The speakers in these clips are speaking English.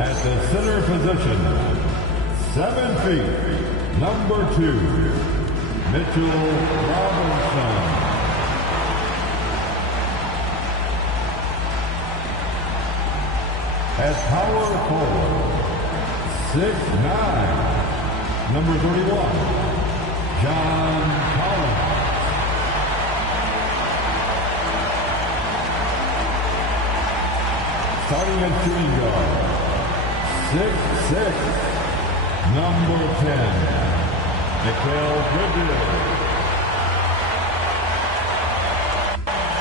At the center position, 7 feet, number 2, Mitchell Robinson. At power forward, 6'9", number 31, John Collins. Starting at shooting guard, 6'6", number 10, Mikal Bridges.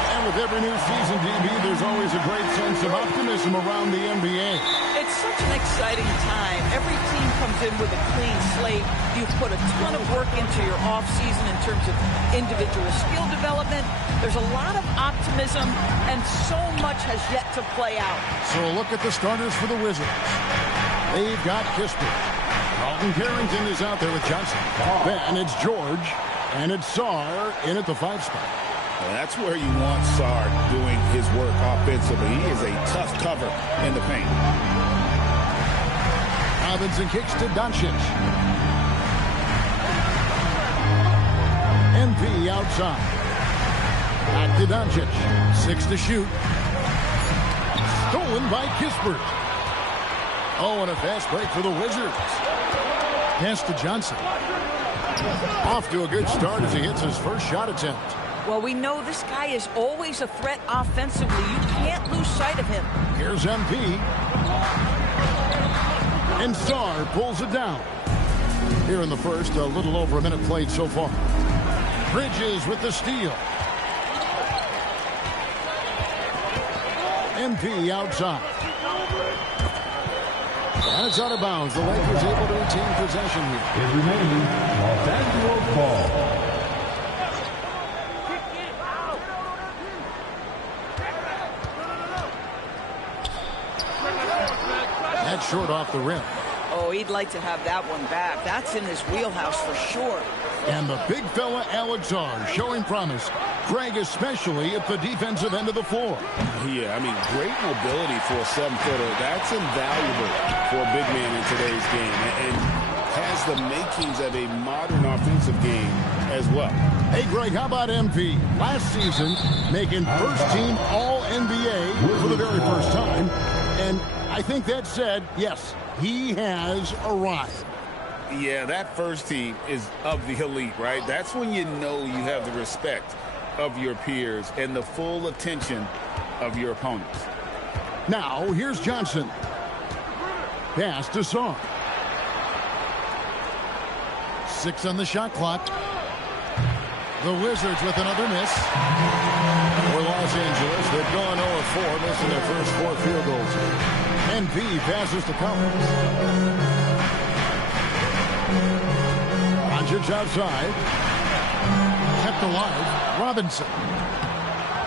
And with every new season, DB, there's always a great sense of optimism around the NBA. It's such an exciting time. Every team comes in with a clean slate. You've put a ton of work into your offseason in terms of individual skill development. There's a lot of optimism, and so much has yet to play out. So look at the starters for the Wizards. They've got Kispert. Carlton Carrington is out there with Johnson. Then it's George, and it's Sarr in at the 5 spot. Well, that's where you want Sarr doing his work offensively. He is a tough cover in the paint. Robinson kicks to Doncic. MP outside. Back to Doncic. 6 to shoot. Stolen by Kispert. Oh, and a fast break for the Wizards. Pass to Johnson. Off to a good start as he hits his first shot attempt. Well, we know this guy is always a threat offensively. You can't lose sight of him. Here's MP. And Sarr pulls it down. Here in the first, a little over a minute played so far. Bridges with the steal. MP outside. And it's out of bounds. The Lakers able to retain possession here. It remains Los Angeles ball. That's short off the rim. Oh, he'd like to have that one back. That's in his wheelhouse for sure. And the big fella, Alex Sarr, showing promise. Greg, especially at the defensive end of the floor. Yeah, I mean, great mobility for a 7-footer. That's invaluable for a big man in today's game. And has the makings of a modern offensive game as well. Hey, Greg, how about MP? Last season, making first-team All-NBA for the very first time. And I think that said, yes, he has arrived. Yeah, that first team is of the elite, right? That's when you know you have the respect of your peers and the full attention of your opponents. Now, here's Johnson. Pass to Sarr. 6 on the shot clock. The Wizards with another miss. For Los Angeles, they've gone 0-4, missing their first 4 field goals. NP passes to Collins. Doncic outside. Kept alive. Robinson.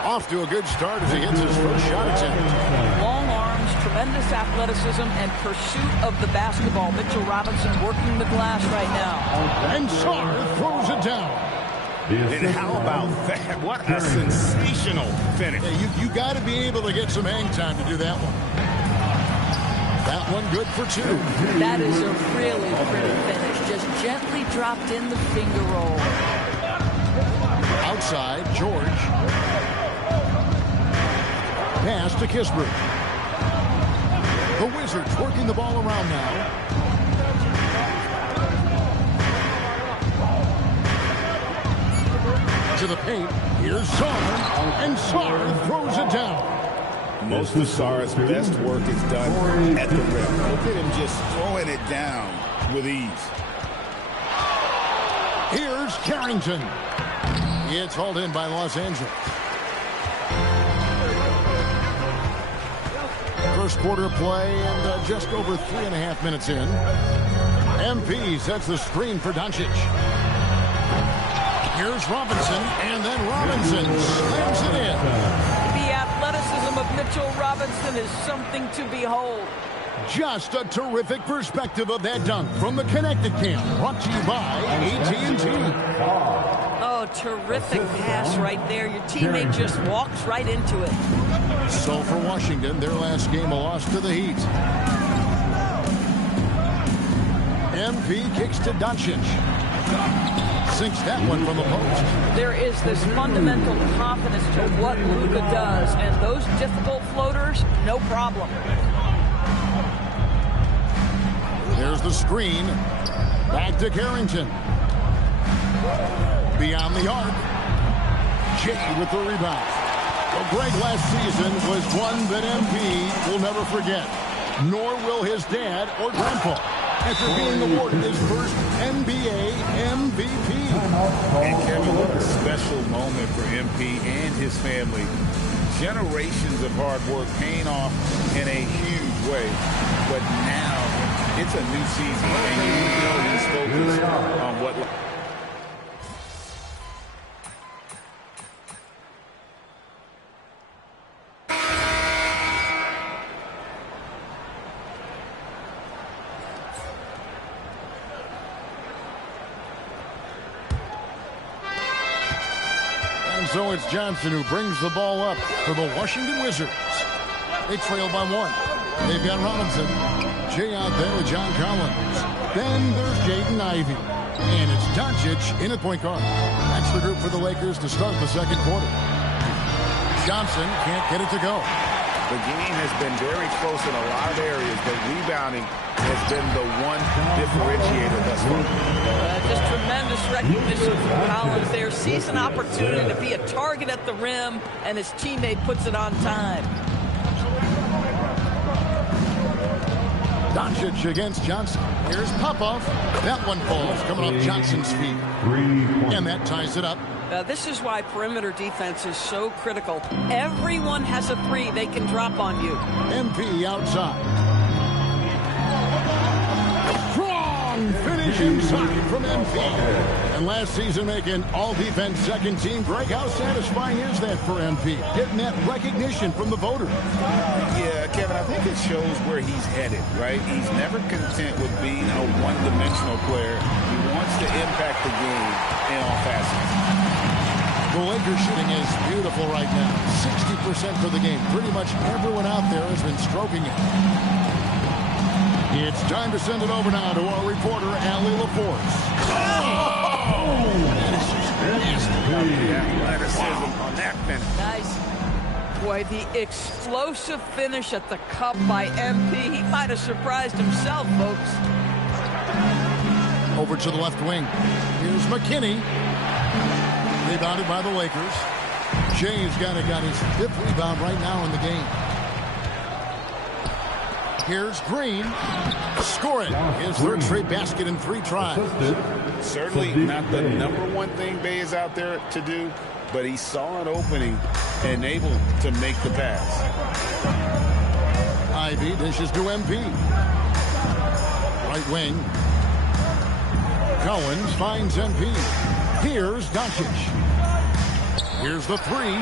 Off to a good start as he hits his first shot attempt. Long arms, tremendous athleticism, and pursuit of the basketball. Mitchell Robinson working the glass right now. And Sarr throws it down. And how about that? What a sensational finish. Yeah, you got to be able to get some hang time to do that one. That one good for 2. That is a really pretty finish. Just gently dropped in the finger roll. Outside, George. Pass to Kispert. The Wizards working the ball around now. To the paint. Here's Sarr. And Sarr throws it down. Most of Sarr's best work is done at the rim. Look at him just throwing it down with ease. Here's Carrington. It's hauled in by Los Angeles. First quarter play and just over 3.5 minutes in. MP sets the screen for Doncic. Here's Robinson, and then Robinson slams it in. The athleticism of Mitchell Robinson is something to behold. Just a terrific perspective of that dunk from the Connected Camp, brought to you by AT&T. Oh, terrific pass right there. Your teammate just walks right into it. So for Washington, their last game, a loss to the Heat. MP kicks to Doncic. Sinks that one from the post. There is this fundamental confidence to what Luka does, and those difficult floaters, no problem. There's the screen. Back to Carrington. Beyond the arc. Jay with the rebound. Well, Greg last season was one that MP will never forget. Nor will his dad or grandpa, after being awarded his first NBA MVP. And Kevin, what a special moment for MP and his family. Generations of hard work paying off in a huge way. But now it's a new season, and you know he's focused on what... So it's Johnson who brings the ball up for the Washington Wizards. They trail by one. They've got Robinson. Jay out there with John Collins. Then there's Jaden Ivey. And it's Doncic in at point guard. That's the group for the Lakers to start the second quarter. Johnson can't get it to go. The game has been very close in a lot of areas, but rebounding has been the one differentiator thus far. Just tremendous recognition from Collins there. Sees an opportunity to be a target at the rim, and his teammate puts it on time. Doncic against Johnson. Here's Popov. That one falls coming off Johnson's feet. And that ties it up. This is why perimeter defense is so critical. Everyone has a three they can drop on you. MP outside. Strong finish inside from MP. And last season making all-defense second team. Greg, how satisfying is that for MP? Getting that recognition from the voters. Yeah, Kevin, I think it shows where he's headed, right? He's never content with being a one-dimensional player. He wants to impact the game in all facets. The Lakers shooting is beautiful right now. 60% for the game. Pretty much everyone out there has been stroking it. It's time to send it over now to our reporter, Allie LaForce. Oh! That is just nasty. Athleticism on that finish. Nice. Boy, the explosive finish at the cup by MP. He might have surprised himself, folks. Over to the left wing. Here's McKinney. Rebounded by the Lakers. Jay's got his fifth rebound right now in the game. Here's Green. Score it. His third straight basket in 3 tries. Certainly not the number one thing Bay is out there to do, but he saw an opening and able to make the pass. Ivy dishes to MP. Right wing. Collins finds MP. Here's Doncic. Here's the three.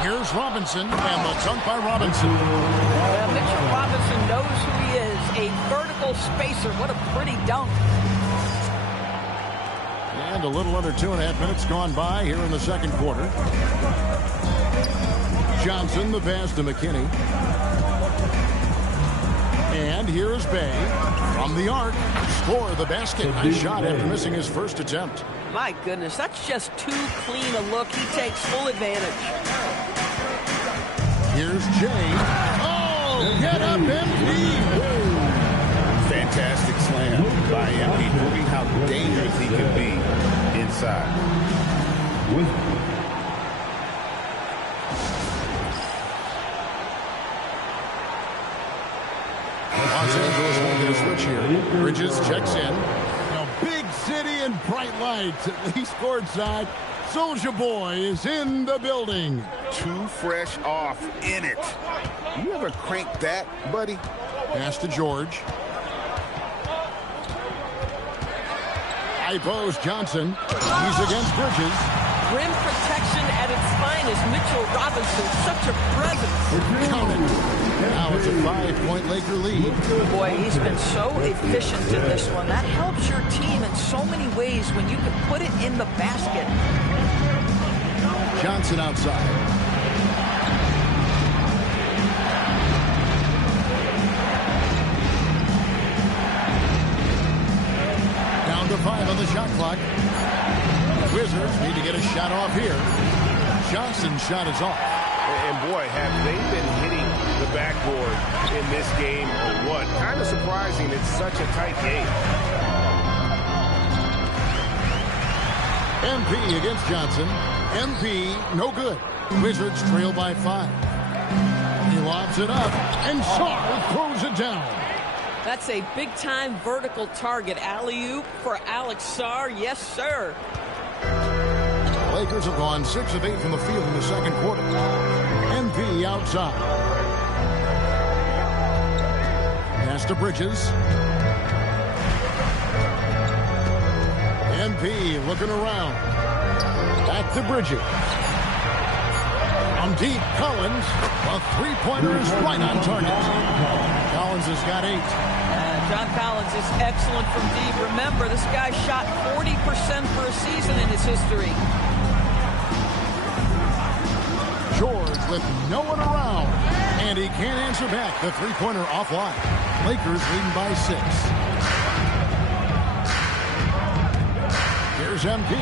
Here's Robinson, and the dunk by Robinson. Well, Mitchell Robinson knows who he is, a vertical spacer. What a pretty dunk. And a little under 2.5 minutes gone by here in the second quarter. Johnson, the pass to McKinney. And here's Bay from the arc. Score the basket. Nice shot after missing his first attempt. My goodness, that's just too clean a look. He takes full advantage. Here's Jay. Oh, get up, MP. Fantastic slam by MP, proving how dangerous he can be inside. Los Angeles won't get a switch here. Bridges checks in. Big city and bright lights, at least courtside. Soulja Boy is in the building. Too fresh off in it. You ever crank that, buddy? Pass to George. High post Johnson. He's against Bridges. Rim protection at its finest. Mitchell Robinson, such a presence. Count it. Now it's a 5-point Laker lead. Boy, he's been so efficient in this one. That helps your team in so many ways when you can put it in the basket. Johnson outside. 2:35 on the shot clock. Wizards need to get a shot off here. Johnson's shot is off. And boy, have they been hitting the backboard in this game or what? Kind of surprising. It's such a tight game. MP against Johnson. MP, no good. Wizards trail by 5. He lobs it up, and Sarr throws it down. That's a big-time vertical target. Alley-oop for Alex Sarr. Yes, sir. Lakers have gone 6 of 8 from the field in the second quarter. MP outside. Pass to Bridges. MP looking around. Back to Bridges. From deep, Collins. A three-pointer is right on target. Collins has got 8. John Collins is excellent from deep. Remember, this guy shot 40% for a season in his history. George with no one around. And he can't answer back. The three-pointer offline. Lakers leading by 6. Here's MP.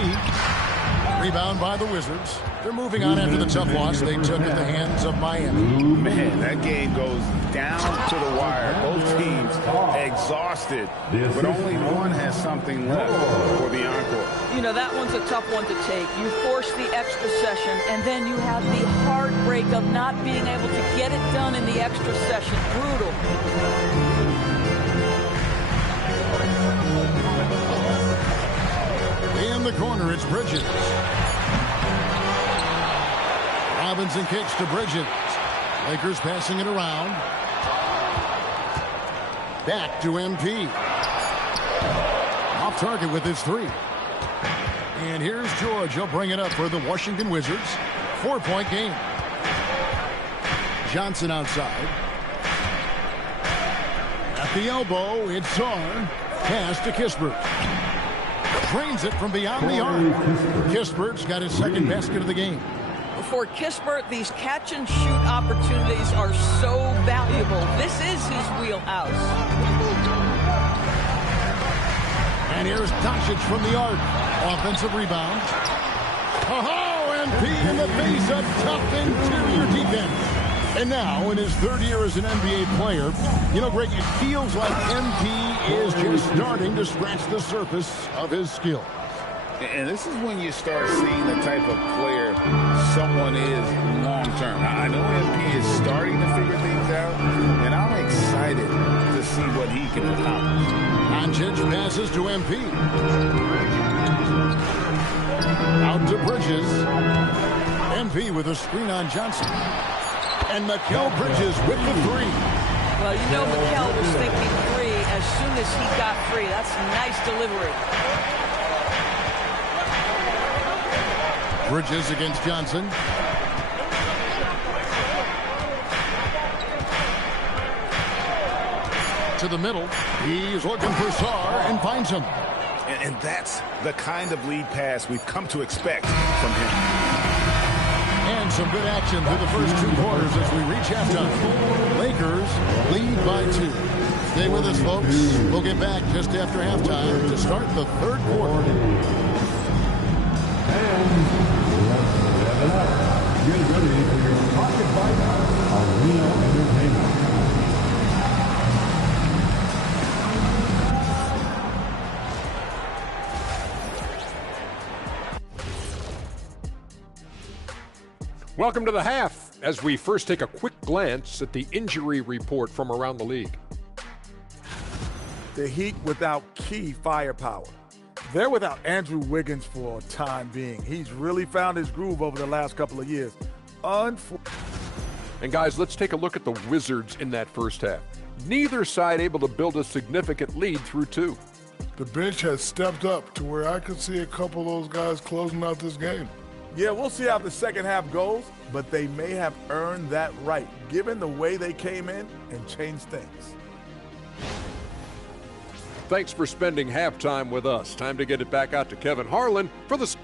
Rebound by the Wizards. They're moving on after the tough loss they took at the hands of Miami. Man, that game goes down to the wire. Both teams exhausted, but only one has something left for the encore. You know, that one's a tough one to take. You force the extra session, and then you have the heartbreak of not being able to get it done in the extra session. Brutal. In the corner, it's Bridges. Robinson kicks to Bridges. Lakers passing it around. Back to MP. Off target with his 3. And here's George. He'll bring it up for the Washington Wizards. 4-point game. Johnson outside. At the elbow, it's Sarr. Pass to Kispert. Drains it from beyond the arc. Kispert's got his second basket of the game. For Kispert, these catch-and-shoot opportunities are so valuable. This is his wheelhouse. And here's Doncic from the arc. Offensive rebound. Oh, MP in the face of tough interior defense. And now, in his 3rd year as an NBA player, you know, Greg, it feels like MP is just starting to scratch the surface of his skill. And this is when you start seeing the type of player someone is long-term. I know MP is starting to figure things out, and I'm excited to see what he can accomplish. Doncic passes to MP. Out to Bridges. MP with a screen on Johnson. And Mikal Bridges with the 3. Well, you know Mikal was thinking 3 as soon as he got free. That's a nice delivery. Bridges against Johnson. To the middle. He's looking for Sarr and finds him. And that's the kind of lead pass we've come to expect from him. And some good action through the first 2 quarters as we reach halftime. Lakers lead by 2. Stay with us, folks. We'll get back just after halftime to start the 3rd quarter. Get ready for your Pocket Bite Arena Entertainment. Welcome to the half, as we first take a quick glance at the injury report from around the league. The Heat without key firepower. They're without Andrew Wiggins for a time being. He's really found his groove over the last couple of years. And guys, let's take a look at the Wizards in that first half. Neither side able to build a significant lead through 2. The bench has stepped up to where I could see a couple of those guys closing out this game. Yeah, we'll see how the second half goes, but they may have earned that right, given the way they came in and changed things. Thanks for spending halftime with us. Time to get it back out to Kevin Harlan for the...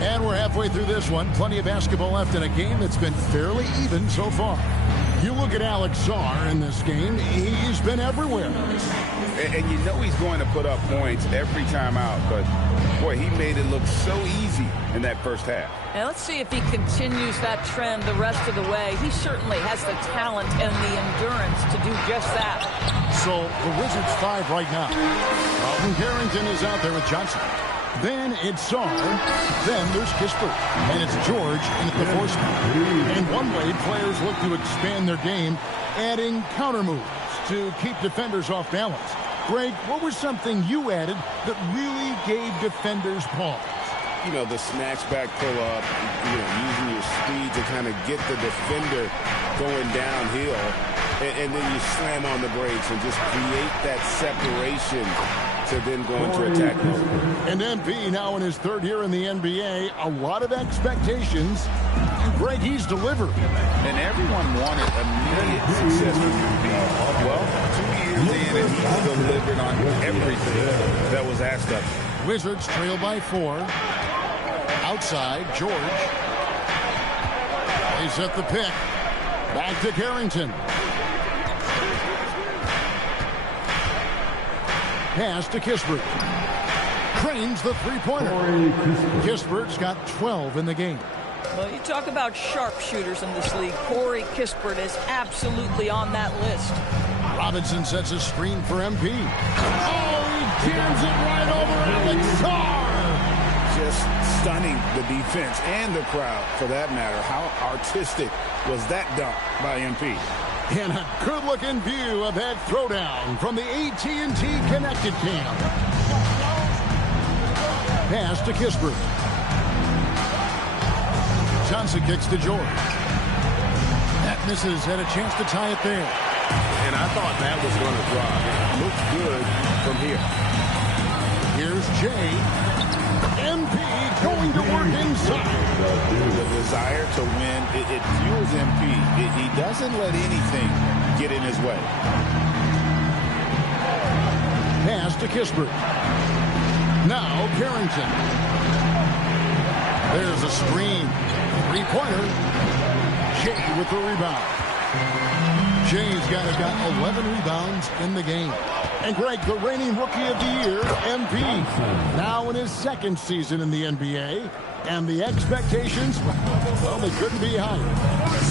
And we're having halfway through this one. Plenty of basketball left in a game that's been fairly even so far. You look at Alex Sarr in this game, he's been everywhere. And you know he's going to put up points every time out, but boy, he made it look so easy in that first half. And let's see if he continues that trend the rest of the way. He certainly has the talent and the endurance to do just that. So the Wizards 5 right now. Carlton Carrington is out there with Johnson. Then it's Sarr. Then there's Kispert. And it's George in at the fourth spot. And one way players look to expand their game, adding counter moves to keep defenders off balance. Greg, what was something you added that really gave defenders pause? You know, the snatch back pull up, using your speed to kind of get the defender going downhill. And then you slam on the brakes and just create that separation to then go into attack mode. And MP now in his third year in the NBA, a lot of expectations. Greg, he's delivered. And everyone wanted immediate success from MP. Well, 2 years in and he's delivered on everything that was asked of him. Wizards trail by 4. Outside, George. They set the pick. Back to Carrington. Pass to Kispert. Cranes the three-pointer. Kispert's got 12 in the game. Well, you talk about sharpshooters in this league. Corey Kispert is absolutely on that list. Robinson sets a screen for MP. Oh, he jams it right over Alex Sarr. Just stunning the defense and the crowd, for that matter. How artistic was that dunk by MP? And a good-looking view of that throwdown from the AT&T Connected Cam. Pass to Kispert. Johnson kicks to George. That misses. Had a chance to tie it there. And I thought that was going to drop. It looked good from here. Here's Jay. MP going to work inside. The desire to win, it fuels MP. He doesn't let anything get in his way. Pass to Kispert. Now Carrington. There's a screen. Three-pointer. Jay with the rebound. Jay's got 11 rebounds in the game. And Greg, the reigning Rookie of the Year, MP, now in his second season in the NBA. And the expectations, well, they couldn't be higher.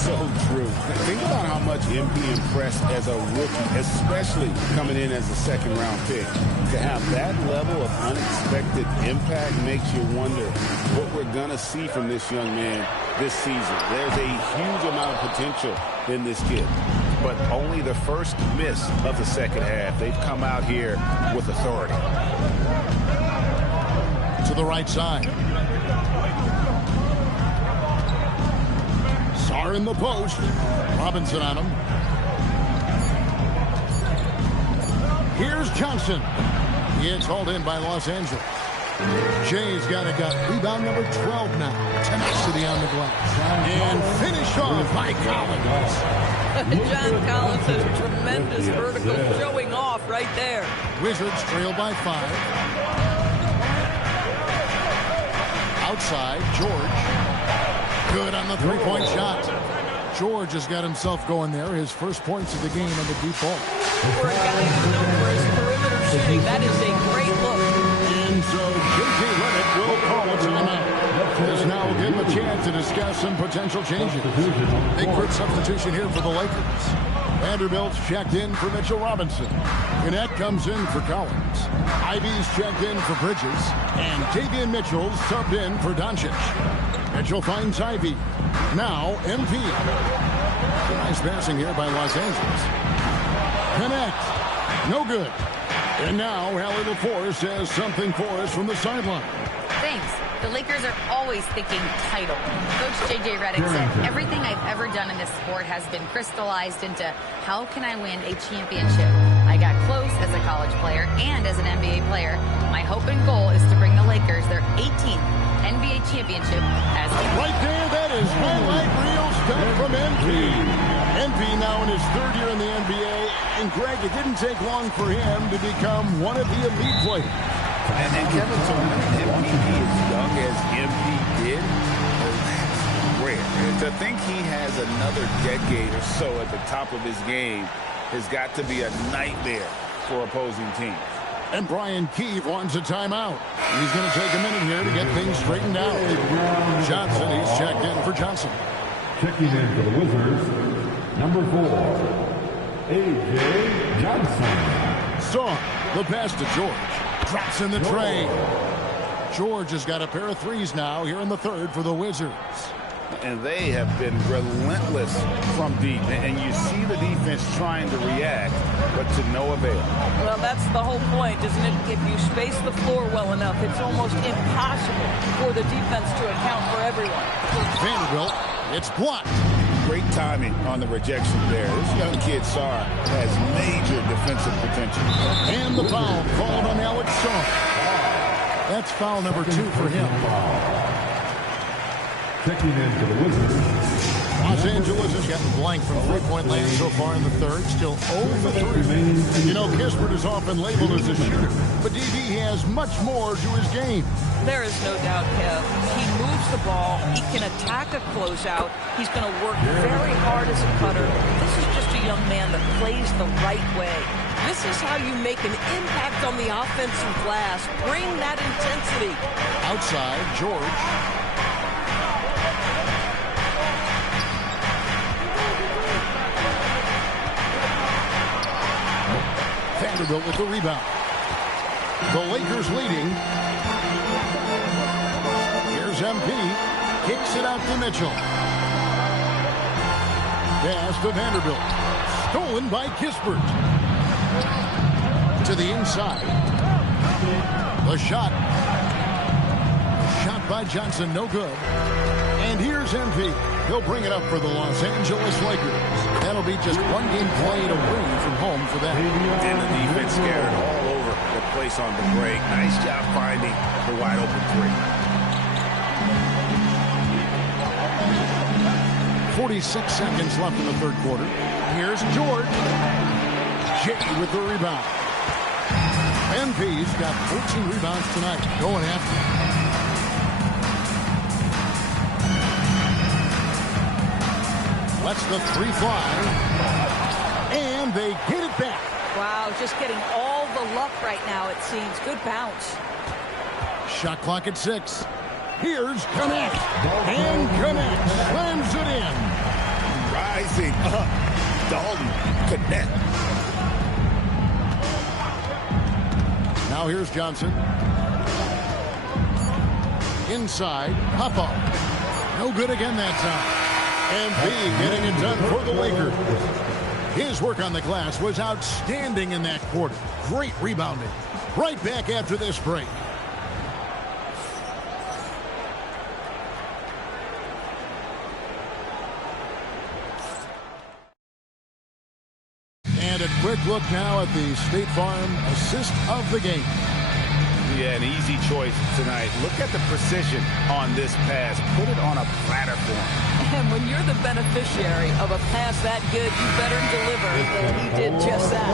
So true. Think about how much MP impressed as a rookie, especially coming in as a second-round pick. To have that level of unexpected impact makes you wonder what we're going to see from this young man this season. There's a huge amount of potential in this kid. But only the first miss of the second half. They've come out here with authority. To the right side. Sarr in the post. Robinson on him. Here's Johnson. He is hauled in by Los Angeles. Jay's got rebound number 12 now. Tenacity on the glass. And finish off by Collins. John Collins has tremendous vertical showing off right there. Wizards trail by 5. Outside, George. Good on the three-point shot. George has got himself going there. His first points of the game on the deep ball. For a guy who's known for his perimeter shooting, that is a great look. And so J.J. Redick will call a timeout. This now will give him a chance to discuss some potential changes. Big group substitution here for the Lakers. Vanderbilt checked in for Mitchell Robinson. Gannett comes in for Collins. Ivy's checked in for Bridges. And Davion Mitchell subbed in for Doncic. Mitchell finds Ivy. Now MP. Nice passing here by Los Angeles. Connect. No good. And now Hallie LaForce has something for us from the sideline. Thanks. The Lakers are always thinking title. Coach J.J. Redick said, everything I've ever done in this sport has been crystallized into how can I win a championship. I got close as a college player and as an NBA player. My hope and goal is to bring the Lakers their 18th NBA championship as right there, that is highlight reel stuff from MP. MP now in his third year in the NBA. And Greg, it didn't take long for him to become one of the elite players. And Kevin, so when an MVP as young as MP did, that's rare. And to think he has another decade or so at the top of his game has got to be a nightmare for opposing teams. And Brian Keefe wants a timeout. He's going to take a minute here to get things straightened out. Johnson, he's checked in for Johnson. Checking in for the Wizards, number 4, A.J. Johnson. Song, the pass to George. Drops in the tray. George has got a pair of threes now here in the third for the Wizards. And they have been relentless from deep. And you see the defense trying to react, but to no avail. Well, that's the whole point, isn't it? If you space the floor well enough, it's almost impossible for the defense to account for everyone. Vanderbilt, it's blocked. Great timing on the rejection there. This young kid, Sarr, has major defensive potential. And the foul called on Alex Song. That's foul number 2 for him. Checking in for the Wizards. Los Angeles has gotten blank from three-point land so far in the third. Still 0 for 3. You know, Kispert is often labeled as a shooter, but DB has much more to his game. There is no doubt, Kev. He moves the ball. He can attack a closeout. He's going to work very hard as a cutter. This is just a young man that plays the right way. This is how you make an impact on the offensive glass. Bring that intensity. Outside, George. Vanderbilt with the rebound. The Lakers leading. Here's MP. Kicks it out to Mitchell. Pass to Vanderbilt. Stolen by Kispert. To the inside. The shot. Shot by Johnson, no good. And here's MP. He'll bring it up for the Los Angeles Lakers. That'll be just one game played away from home for them. And the defense scattered all over the place on the break. Nice job finding the wide open three. 46 seconds left in the third quarter. Here's George. Jay with the rebound. MP's got 14 rebounds tonight. Going after. Lets the three fly. And they get it back. Wow, just getting all the luck right now, it seems. Good bounce. Shot clock at 6. Here's Connect. And Connect slams it in. Rising up. Dalton Connect. Now here's Johnson. Inside. Pop-up. No good again that time. MP getting it done for the Lakers. His work on the glass was outstanding in that quarter. Great rebounding. Right back after this break. And a quick look now at the State Farm assist of the game. Yeah, an easy choice tonight. Look at the precision on this pass. Put it on a platter for him. And when you're the beneficiary of a pass that good, you better deliver. And he did just that.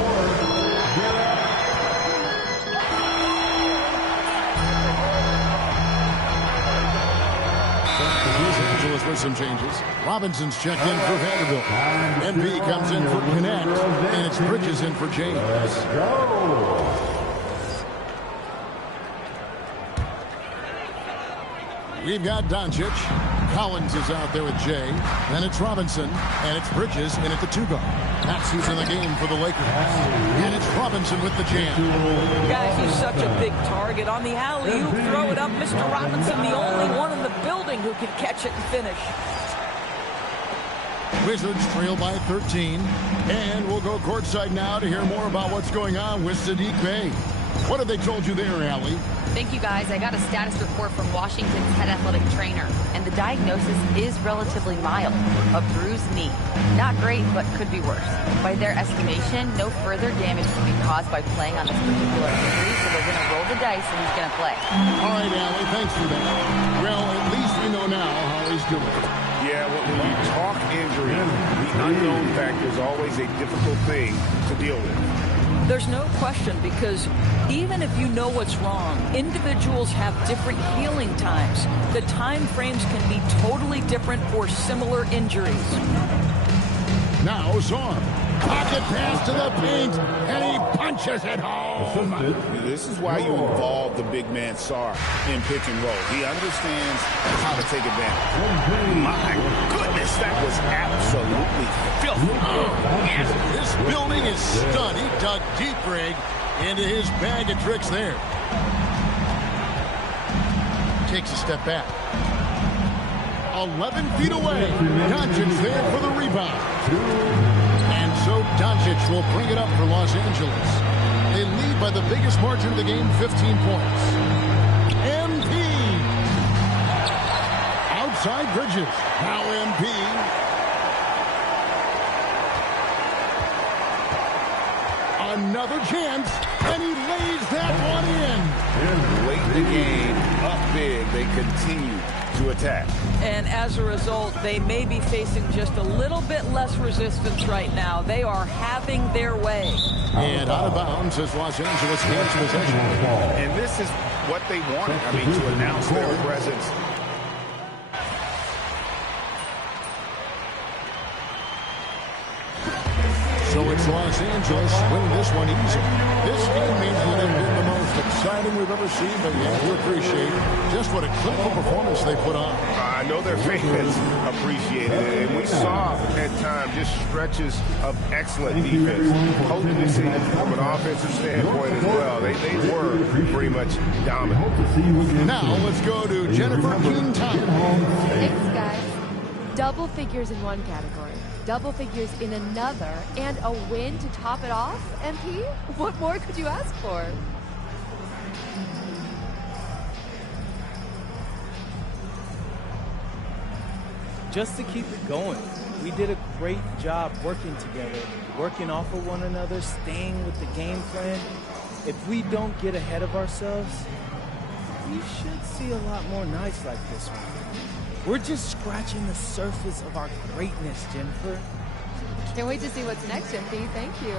Los Angeles with some changes. Robinson's checked in for Vanderbilt. MP comes in for Connect. And it's Bridges in for James. Let's go. We've got Doncic. Collins is out there with Jay. Then it's Robinson. And it's Bridges in at the 2 guard. That's who's in the game for the Lakers. And it's Robinson with the jam. Guys, he's such a big target. On the alley-oop, throw it up. Mr. Robinson, the only one in the building who can catch it and finish. Wizards trail by 13. And we'll go courtside now to hear more about what's going on with Sadiq Bey. What have they told you there, Allie? Thank you, guys. I got a status report from Washington's head athletic trainer, and the diagnosis is relatively mild, a bruised knee. Not great, but could be worse. By their estimation, no further damage can be caused by playing on this particular injury, so they're going to roll the dice and he's going to play. All right, Allie, thanks for that. Well, at least we know now how he's doing. Yeah, when you talk injury, the unknown factor is always a difficult thing to deal with. There's no question, because even if you know what's wrong, individuals have different healing times. The time frames can be totally different for similar injuries. Now Zorn. Pocket pass to the paint, and he punches it home. This is why you involve the big man Sar in pick and roll. He understands how to take advantage. My goodness, that was absolutely filthy. This building is stunned. He dug deep, Greg, into his bag of tricks there. Takes a step back. 11 feet away. Doncic there for the rebound. And so Doncic will bring it up for Los Angeles. They lead by the biggest margin of the game, 15 points. MP. Outside Bridges. Now MP. Another chance, and he lays that one in. Late in the game, up big, they continue to attack. And as a result, they may be facing just a little bit less resistance right now. They are having their way. And out of bounds as Los Angeles gains possession. And this is what they wanted, to announce their presence. So it's Los Angeles winning this one easy. This game may not have been the most exciting we've ever seen, but you have to appreciate just what a clinical performance they put on. I know their fans appreciated it, and we saw at times just stretches of excellent defense. Potency from an offensive standpoint as well. They were pretty much dominant. Now let's go to Jennifer King-Thomas. Thanks, guys. Double figures in one category, double figures in another, and a win to top it off, MP? What more could you ask for? Just to keep it going. We did a great job working together, working off of one another, staying with the game plan. If we don't get ahead of ourselves, we should see a lot more nights like this one. We're just scratching the surface of our greatness, Jennifer. Can't wait to see what's next, MP. Thank you.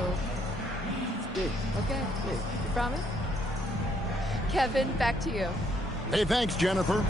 It's big. Okay. Big. You promise? Kevin, back to you. Hey, thanks, Jennifer.